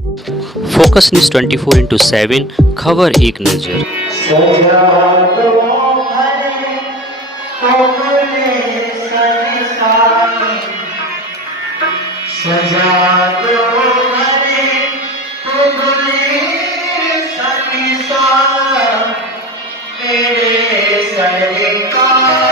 Focus news 24/7 खबर एक नज़र। सजा दो भले तुमने संसार, सजा दो भले तुमने संसार, तेरे सरकार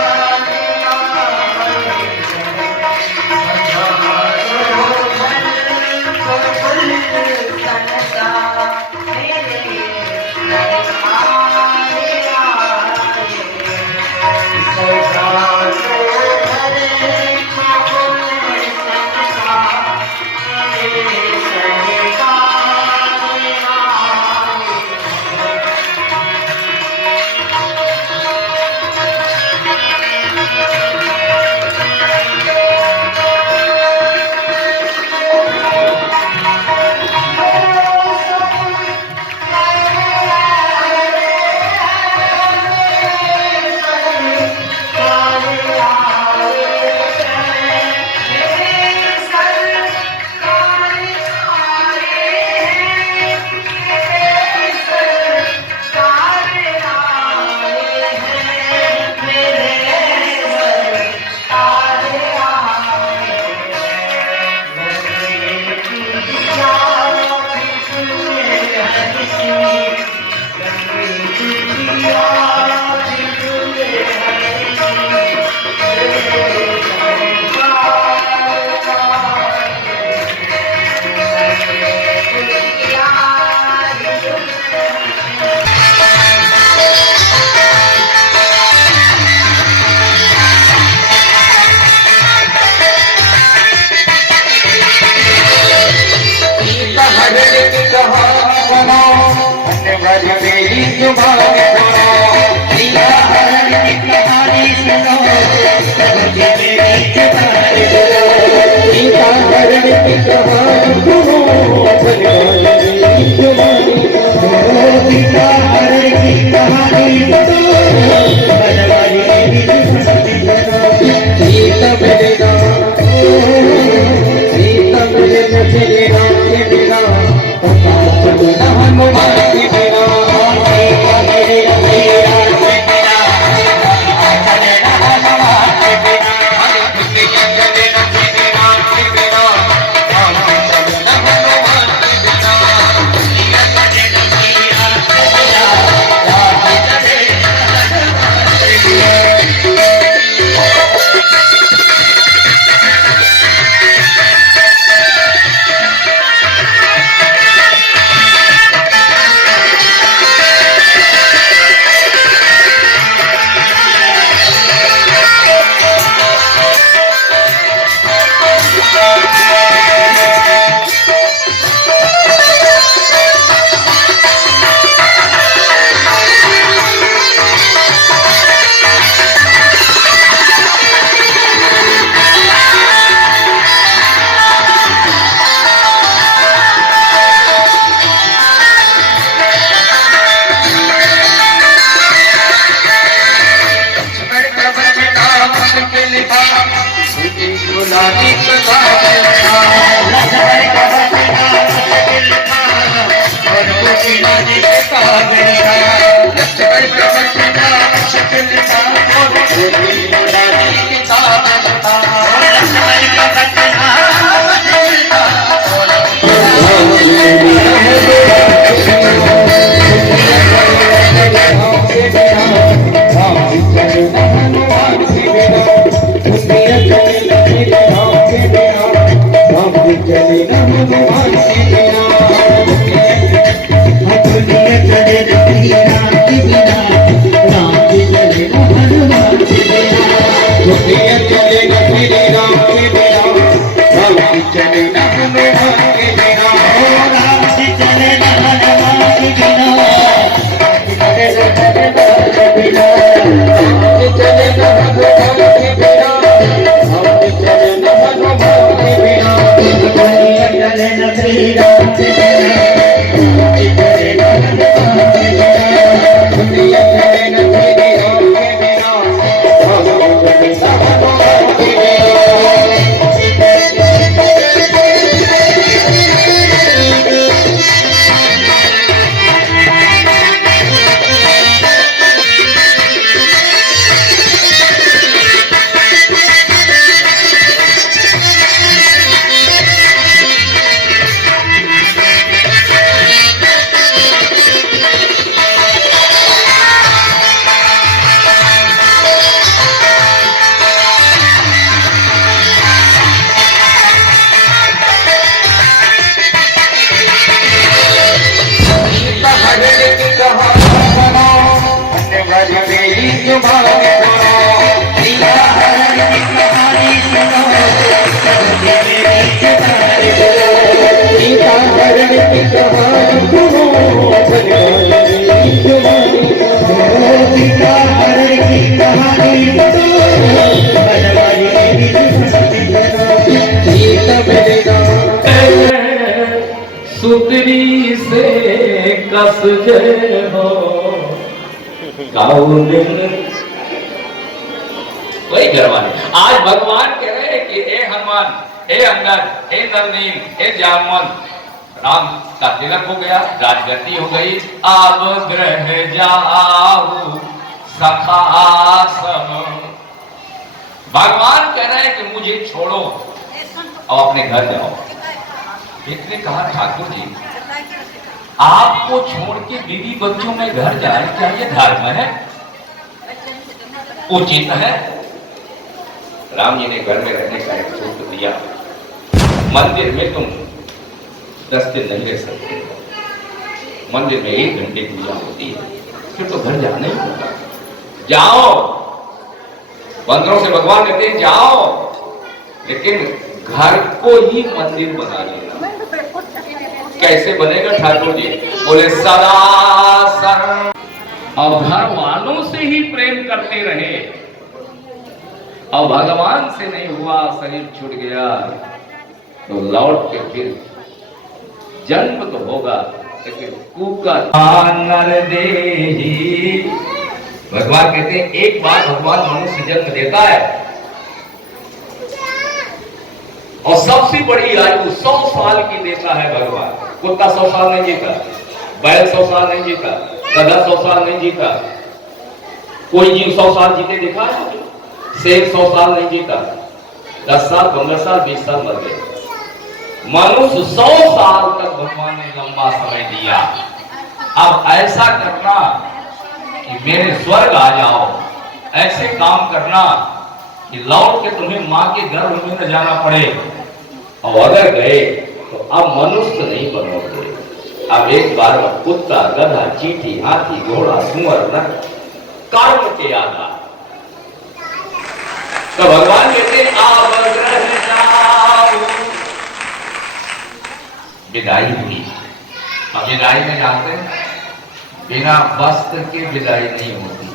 सीता हरण की कहानी सुनो, सत्य मेरी जुबानी बोलो। सीता हरण की कहानी सुनो, सत्य मेरी जुबानी बोलो। सीता हरण की कहानी सुनो, बनवारी मेरी जुबानी बोलो। सीता मेरे सुतरी से कस जे हो गाँव दिन। वही घरवाले आज भगवान कह रहे हैं कि हे हनुमान, हे अंगद, हे नरनील, हे जामवन, राम का तिलक हो गया, राजगद्दी हो गई, अब ग्रह जाओ सखा सब। भगवान कह रहे हैं कि मुझे छोड़ो और अपने घर जाओ। इसने कहा ठाकुर जी आपको छोड़ के बीवी बच्चों में घर जाए, क्या ये धर्म है, उचित है? राम जी ने घर में रहने का एक सूत्र दिया, मंदिर में तुम 10 दिन नहीं रह सकते, मंदिर में 1 घंटे पूजा होती है, फिर तो घर जाना ही होगा। जाओ, बंदरों से भगवान कहते हैं जाओ, लेकिन घर को ही मंदिर बना लेना। कैसे बनेगा ठाकुर जी? बोले सदा सर्व, और घर वालों से ही प्रेम करते रहे, और भगवान से नहीं हुआ, शरीर छूट गया तो लौट के फिर जन्म तो होगा, लेकिन कुकर नर देही। भगवान कहते हैं एक बार भगवान मनुष्य जन्म देता है और सबसे बड़ी आयु 100 साल की देता है भगवान। कुत्ता 100 साल नहीं जीता, बैल 100 साल नहीं जीता, गधा 100 साल नहीं जीता, कोई जीव 100 साल जीते देखा है? शेर 100 साल नहीं जीता, 10 साल 15 साल 20 साल मर गए। मनुष्य 100 साल तक भगवान ने लंबा समय दिया। अब ऐसा करना कि मेरे स्वर्ग आ जाओ, ऐसे काम करना कि लौट के तुम्हें माँ के गर्भ में न जाना पड़े, और अगर गए तो अब मनुष्य नहीं बनोगे, अब एक बार कुत्ता, गधा, चींटी, हाथी, घोड़ा, सुअर, नर, कर्म के आधार। तो भगवान कहते हैं अब ग्रह जाओ। विदाई हुई। अब विदाई में जानते हैं बिना वस्त्र के विदाई नहीं होती,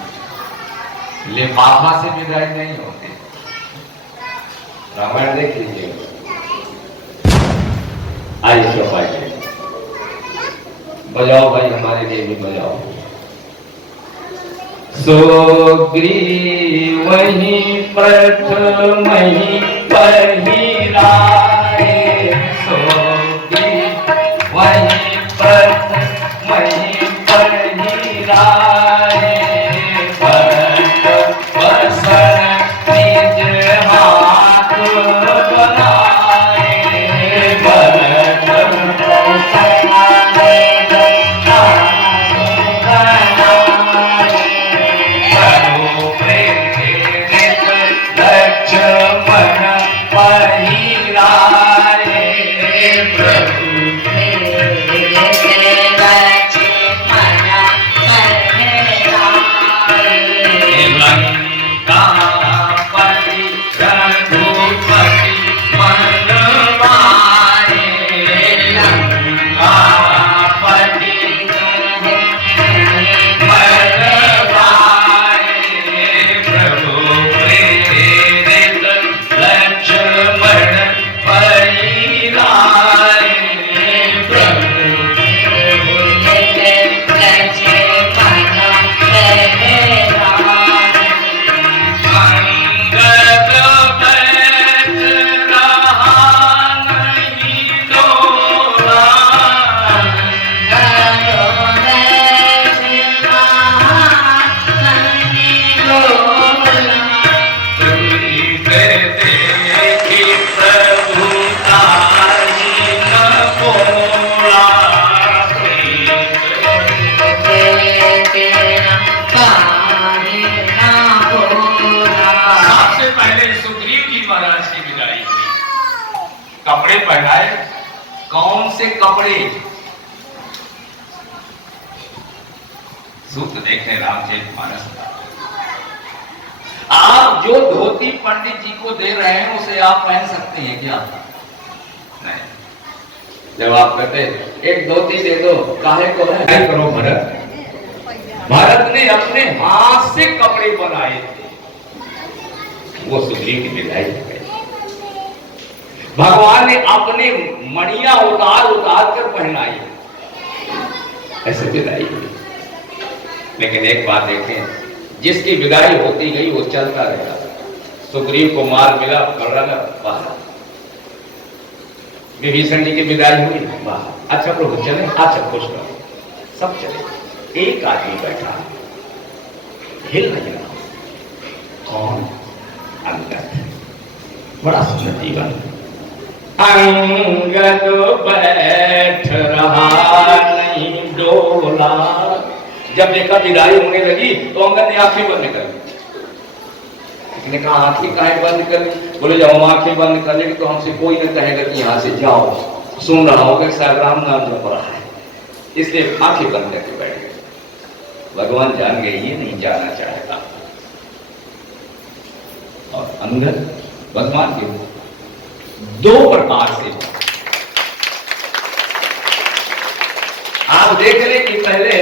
लिफाफा से विदाई नहीं होती। रामायण देख लीजिए, आइए चौपाई बजाओ भाई, हमारे लिए भी बजाओ। सुग्रीवहि प्रथमहि पहिराए, सुग्रीवहि प्रथमहि पहिराए, भरत बसन निज हाथ बनाए, भरत बसन कपड़े पहनाए। कौन से कपड़े? सूत्र देखें रामचरितमानस का। आप जो धोती पंडित जी को दे रहे हैं उसे आप पहन सकते हैं क्या? नहीं। जब आप कहते एक धोती दे दो, काहे को है? क्या करो भरत? भरत ने अपने हाथ से कपड़े बनाए थे, वो सुग्रीव की विदाई हो गई। भगवान ने अपने मणियां उतार उतार कर पहनाई, ऐसे विदाई हुई। लेकिन एक बात देखें, जिसकी विदाई होती गई वो चलता रहेगा। सुग्रीव को मार मिला, लगा बाहर। विभीषण जी की विदाई हुई, बाहर। अच्छा प्रभु चले, अच्छा खुश रहो, सब चले। एक आदमी बैठा, हिल नहीं रहा। कौन? अंगद। बड़ा सुंदर जीवन। अंगद बैठ रहा नहीं डोला। जब देखा विदाई होने लगी तो अंगद ने आंखें बंद कर ली। उसने कहा आंखें काहे बंद कर ली? बोले जब हम आंखें बंद कर लेंगे तो हमसे कोई न कहेगा कि यहाँ से जाओ, सुन रहा होगा शायद राम नाम जप रहा है, इसलिए आंखें बंद करके बैठ गए। भगवान जान गए ये नहीं जाना चाहता। और अंगद भगवान के दो प्रकार से आप देख रहे कि पहले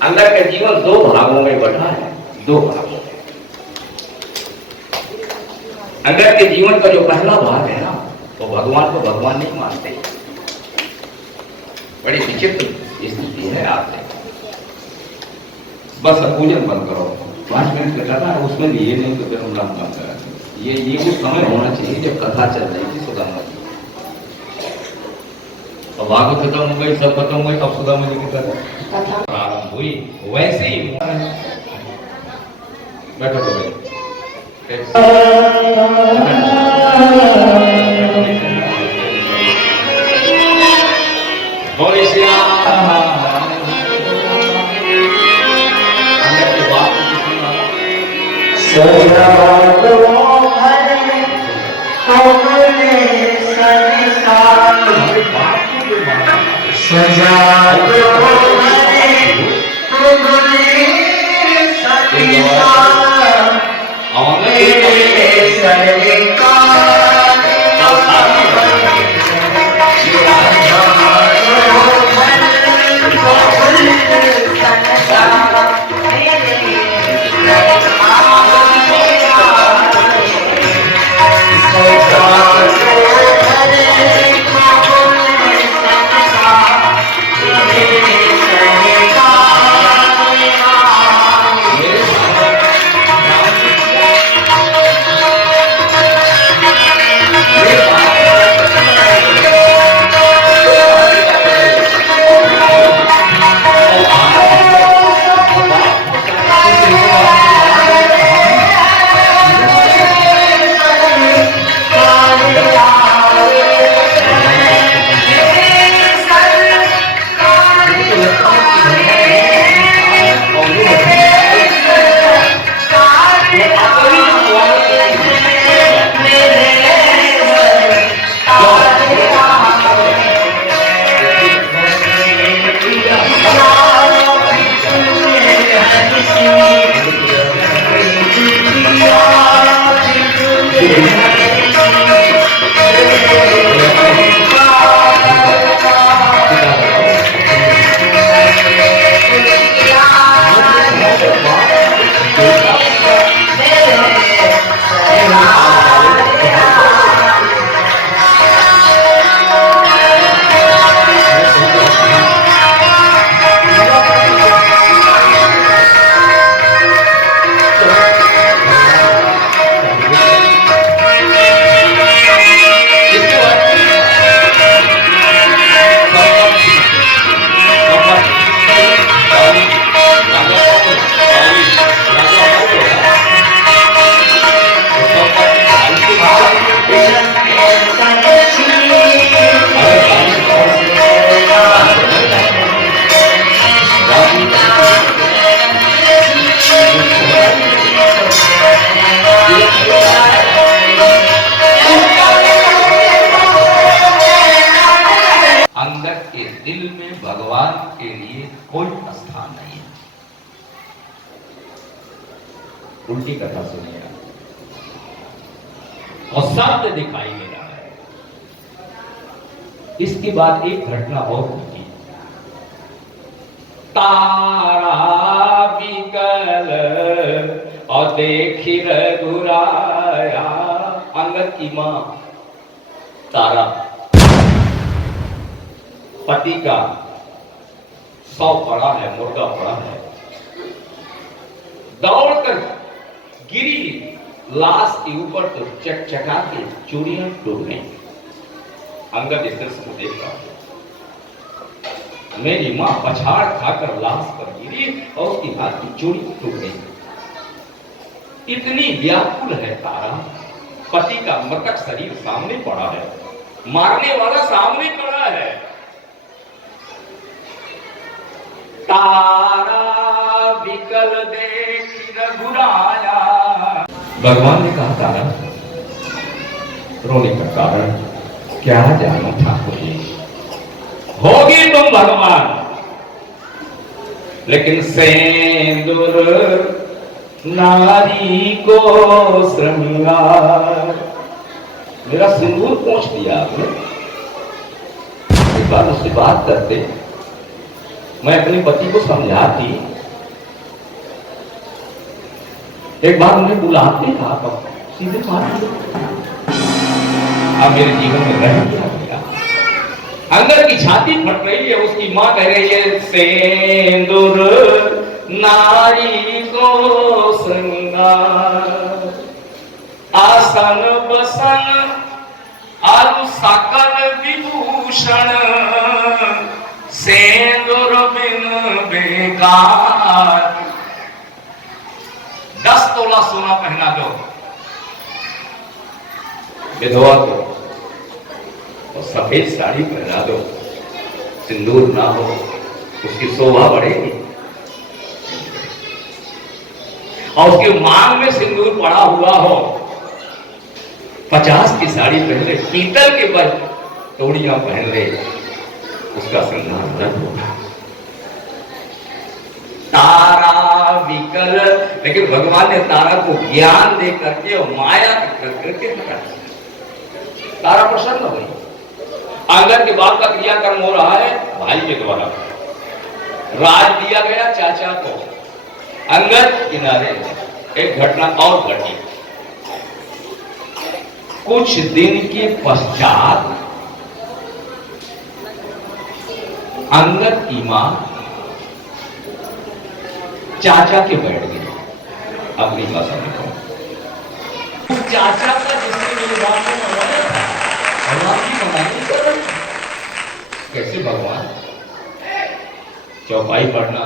अंदर का जीवन दो भागों में बटा है, दो भागों में। अंदर के जीवन का जो पहला भाग है ना, वो भगवान को भगवान नहीं मानते। बड़ी विचित्र स्थिति है। आपने बस पूजन बंद करो, 5 मिनट का कथा है, उसमें भी ये नहीं तो फिर हम राम नाम करें। ये कुछ समय होना चाहिए जब कथा चल रही थी सुदामा जी। अब भागवत खत्म हो गई, सब खत्म हो गई, अब सुदामा जी की कथा प्रारंभ हुई। वैसे ही बैठो भाई, बोले श्याम। उल्टी कथा सुनिए और शब्द दिखाई दे रहा है। इसके बाद एक घटना और घटी। तारा बिकल और देखी रघुराया। अंगद की मां तारा पति का सौ पड़ा है, मुर्दा पड़ा है, दौड़कर गिरी लाश के ऊपर तो चकचका के चूड़ियां टूट गई। अंगद इस दृश्य को देख रहा है। मेरी मां पछाड़ खाकर लाश पर गिरी और उसकी हाथ की चूड़ी टूट गई। इतनी व्याकुल है तारा। पति का मृतक शरीर सामने पड़ा है, मारने वाला सामने खड़ा है। तारा बिकल देख रघुराया। भगवान ने कहा तारा, रोने का कारण क्या जानो ठाकुर जी, होगी तुम भगवान, लेकिन सेंदूर नारी को श्रृंगार। मेरा सिंदूर पहुंच दिया आपने। एक बार उससे बात करते, मैं अपने पति को समझाती, एक बार उन्हें बुलाते था, सीधे बात। अब मेरे जीवन में रह गया। अंदर की छाती फट रही है। उसकी मां कह रही है, सेंदूर नारी को श्रृंगार, आसन बसन आरु सकल विभूषण, सेंदूर बिन बेकार। 10 तोला सोना पहना दो विधवा को, और सफेद साड़ी पहना दो, सिंदूर ना हो उसकी शोभा बढ़ेगी। और उसके मांग में सिंदूर पड़ा हुआ हो, 50 की साड़ी पहन ले, पीतल के पर तोड़ियां पहन ले, उसका श्रृंगार न होगा। तारा विकल, लेकिन भगवान ने तारा को ज्ञान दे करके और माया करके हटा दिया। तारा प्रसन्न हुई। अंगद के बाप का क्रियाकर्म हो रहा है भाई के द्वारा। राज दिया गया चाचा को। अंगद किनारे। एक घटना और घटी। कुछ दिन के पश्चात अंगद की मां चाचा के बैठ गई अपनी भाषा में। चाचा का जिसने मेरे बाप को मनाया था, भगवान की मनाई कर रहे। कैसे भगवान? चौपाई पढ़ना।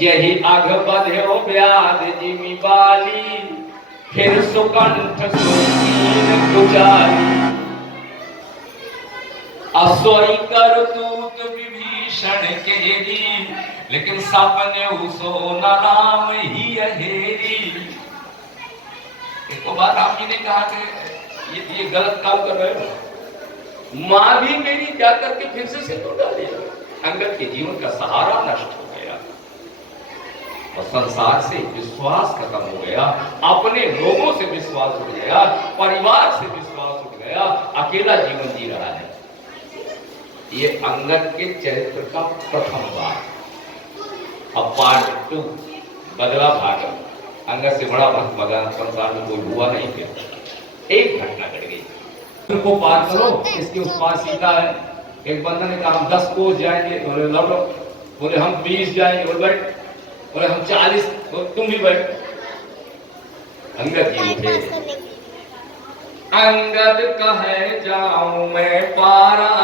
जही आग बधो ब्याध जिमी बाली, फिर सुकंठ सुकीन कुचाली। असोई कर तूत विभीषण केरी, लेकिन सपने उसो न राम ही अहेरी। एक बात राम जी ने कहा कि ये गलत काम कर रहे हो। मां भी मेरी जाकर के फिर से सिंदूर डाली। अंगद के जीवन का सहारा नष्ट हो गया और संसार से विश्वास खत्म हो गया। अपने लोगों से विश्वास उठ गया, परिवार से विश्वास उठ गया, अकेला जीवन जी रहा है। ये अंगद के चरित्र का प्रथम भाग। अब पार्ट 2 बदला भाग। अंगद से बड़ा भक्त भगवान संसार में कोई हुआ नहीं थे। एक घटना घट गई। को पार करो, इसके उस पार सीता है। एक बंदा ने कहा हम 10 कोस जाएंगे, बोले लौटो। बोले हम 20 जाएंगे, बोले बैठ। बोले हम 40, तुम भी बैठ। अंगद जी उठे। अंगद कहे जाऊं मैं पारा,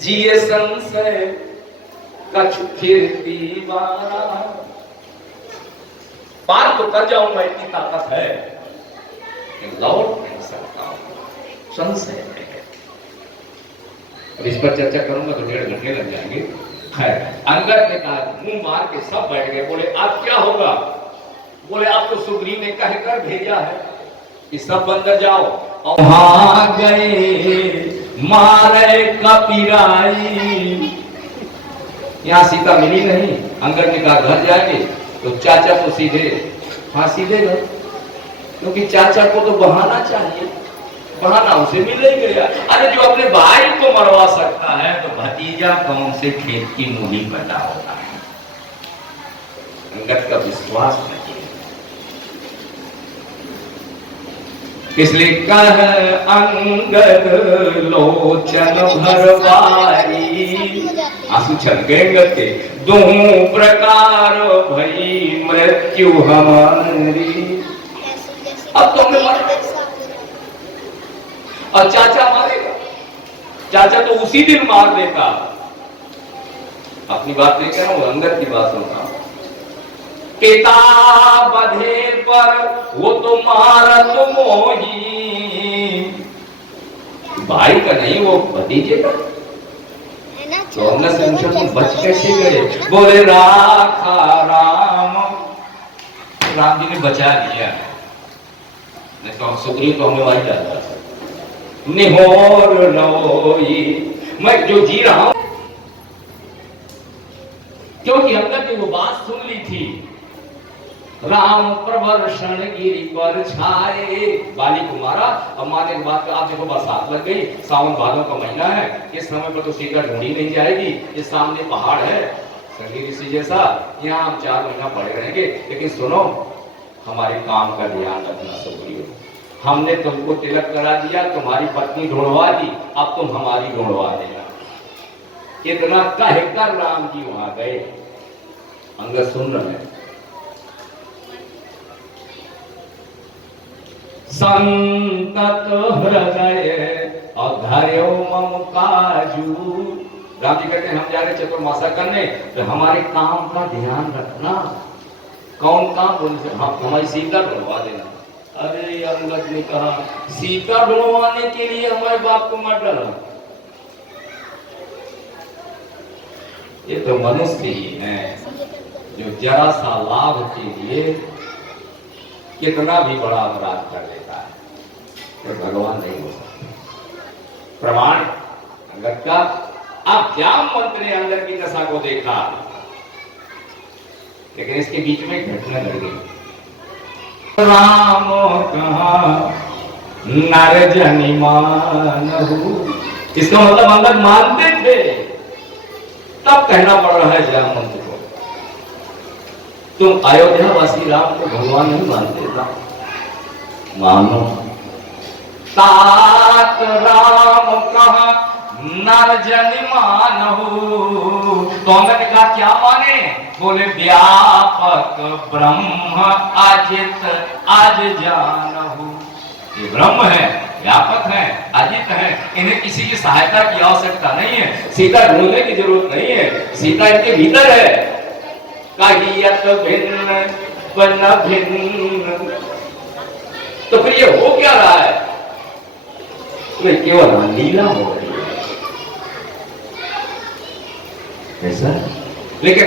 जिए संशय कछु फिर दीवारा। पार तो कर जाऊं मैं, इतनी ताकत है, लेकिन लौट नहीं सकता हूं, संशय है। और इस पर चर्चा करूंगा तो 1.5 घंटे लग जाएंगे। खैर, अंगद ने कहा, मुंह मार के सब बैठ गए। बोले अब क्या होगा? बोले अब तो सुग्रीव ने कहकर भेजा है कि सब बंदर जाओ। और वहां गए मारे कपिराई। यहां सीता मिली नहीं। अंगद ने कहा घर जाएंगे, तो चाचा तो सीधे फांसी देगा, क्योंकि चाचा को तो बहाना चाहिए, बहाना उसे मिल ही गया। अरे जो अपने भाई को मरवा सकता है तो भतीजा कौन से खेत की मूली पता होता है। अंगद का विश्वास नहीं, इसलिए कह अंगद लोचन भरवारी, आंसू छल गए अंगद के, दो प्रकार भई मृत्यु हमारी। अब तो हमें मर गए और चाचा मारेगा, चाचा तो उसी दिन मार देता। अपनी बात नहीं कह रहा हूं, अंगद की बात सुनता हूं। पिता बधे पर वो तो मारत मोही, भाई का नहीं वो भतीजे का। तो हमने समझा तुम बच कैसे गए? बोले राखा राम, राम जी ने बचा लिया, नहीं तो सुग्रीव तो हमें मार जाता। निहोर लोई, मैं जो जी रहा हूं क्योंकि अंगद ने वो बात सुन ली थी, राम प्रवर्षण गिरि पर छाए, बाली को मारा। अब मारने के बाद आप देखो बरसात लग गई, सावन भादों का महीना है, इस समय पर तो सीता ढूंढी नहीं जाएगी। ये सामने पहाड़ है संगी ऋषि जैसा, यहाँ हम 4 महीना पड़े रहेंगे। लेकिन सुनो, हमारे काम का ध्यान रखना सुग्रीव, हमने तुमको तिलक करा दिया, तुम्हारी पत्नी ढूंढवा दी, अब तुम हमारी ढूंढवा देना। इतना कहकर राम जी वहां गए। अंगद सुन रहे हैं। संतत हृदय अधर्यो मम काजू, राम जी कहते हैं हम जा रहे चतुर्मासा करने, तो हमारे काम का ध्यान रखना। कौन काम? बोले हाँ हमारी सीता ढूंढवा देना। अरे अंगद ने कहा सीता ढूंढवाने के लिए हमारे बाप को मत डरा, ये तो मनुष्य ही है जो जरा सा लाभ के लिए कितना भी बड़ा अपराध कर लेता है, तो भगवान नहीं हो सकता। प्रमाण अंगद का। अब जामवंत ने अंगद की दशा को देखा, लेकिन इसके बीच में एक घटना घट गई। राम कहा नर जनि मानहु, इसका मतलब अंगद मानते थे, तब कहना पड़ रहा है जामवंत को, तुम अयोध्यावासी राम को भगवान नहीं मानते था, मानो। तात राम कहा नर जनि मानहु, तो अंगद ने कहा क्या माने? बोले व्यापक ब्रह्म अजित अज जानहु, ये ब्रह्म है, व्यापक है, अजित है, इन्हें किसी की सहायता की आवश्यकता नहीं है, सीता ढूंढने की जरूरत नहीं है, सीता इनके भीतर है। काहियत भिन्न बन भिन्न, तो फिर ये हो क्या रहा है? तो केवल लीला हो रही है ऐसा। लेकिन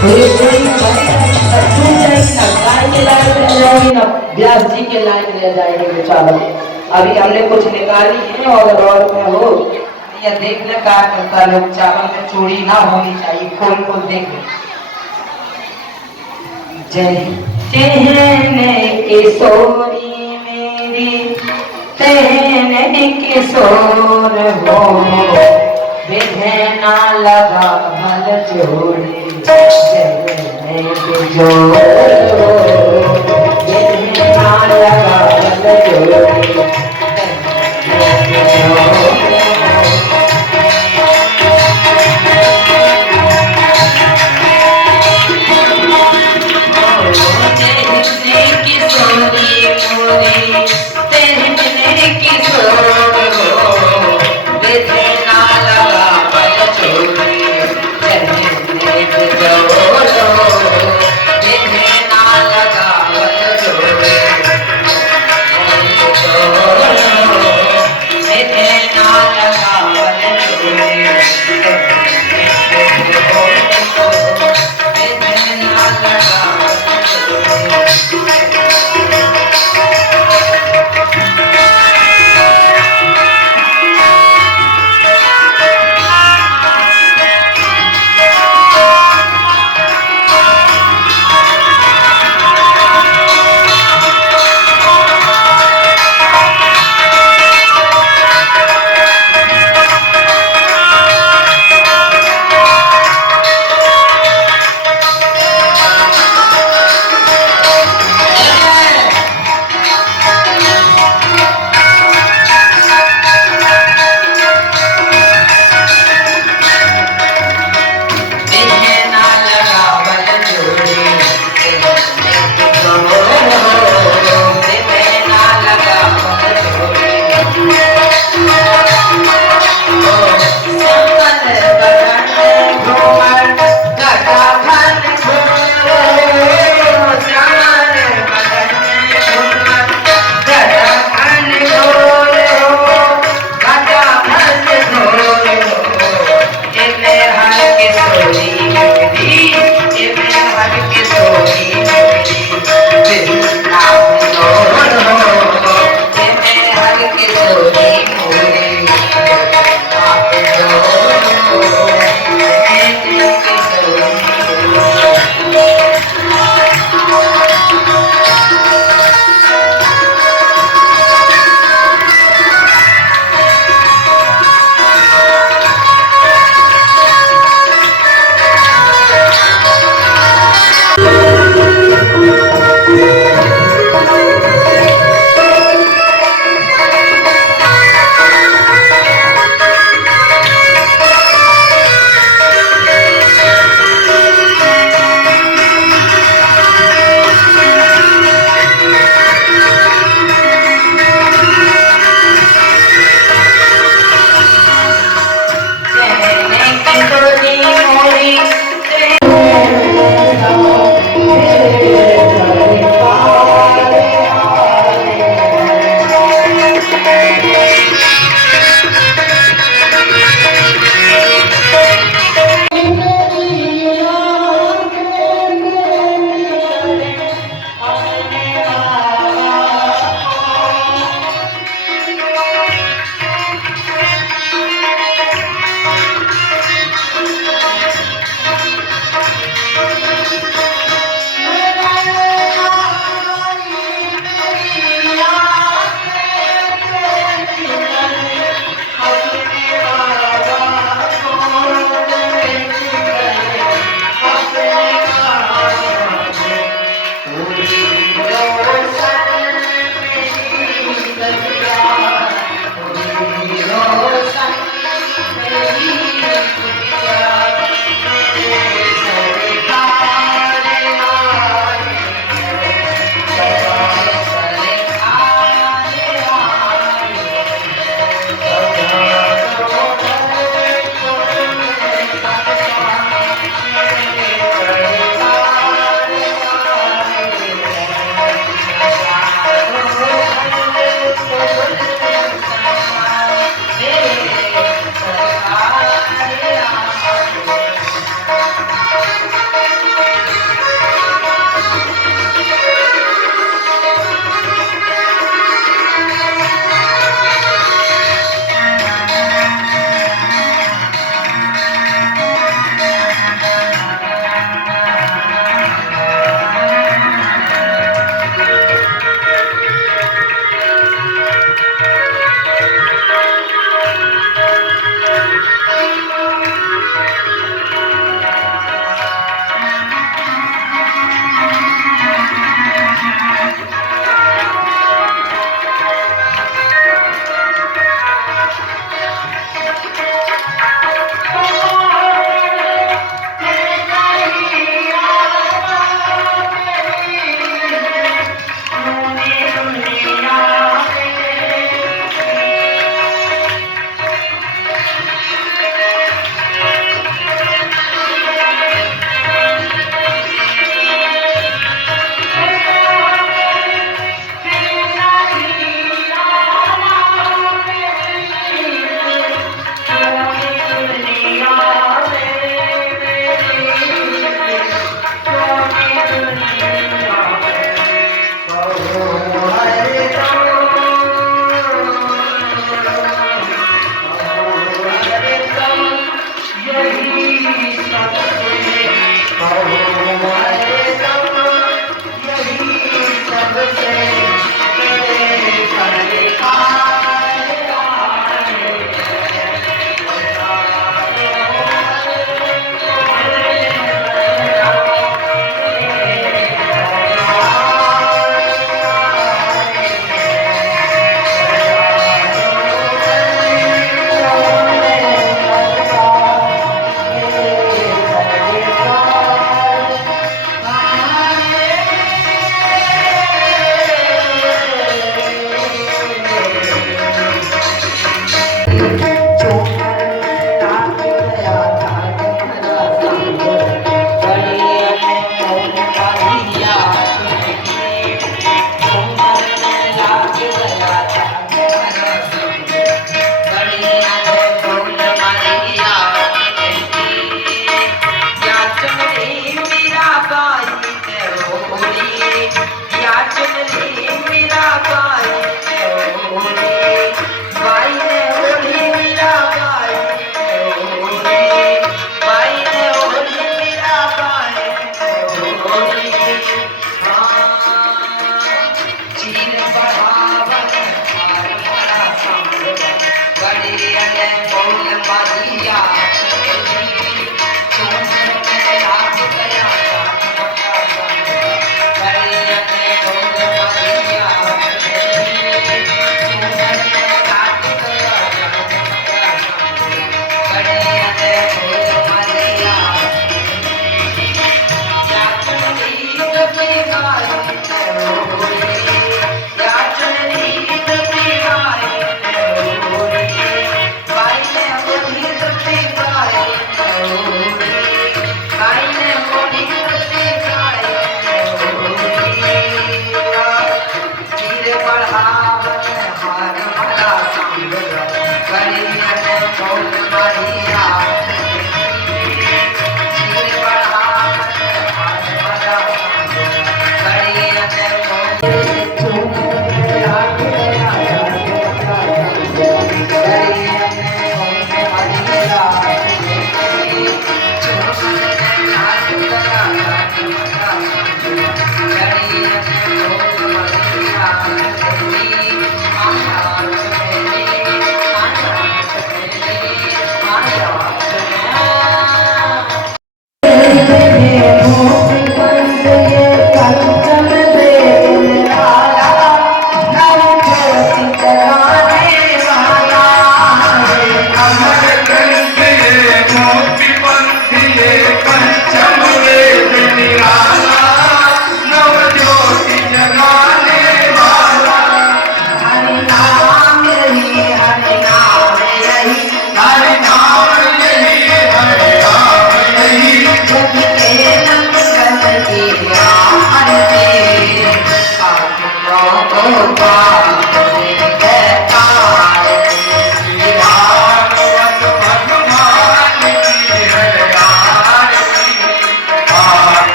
पूरी पूरी छूट जाएगी ना, गाय के लायक रह जाएगी ना, व्यास जी के लायक रह जाएंगे बेचारा। अभी हमने कुछ निकाली है और और में हो ये देखने का करता लोग, चावल में चोरी ना होनी चाहिए, खोल खोल देख ले। चहने किशोरी मेरी चहने किशोर हो, विधना लगा भल जोड़ी चहने किशोर हो, विधना लगा भल जोड़ी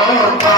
Oh,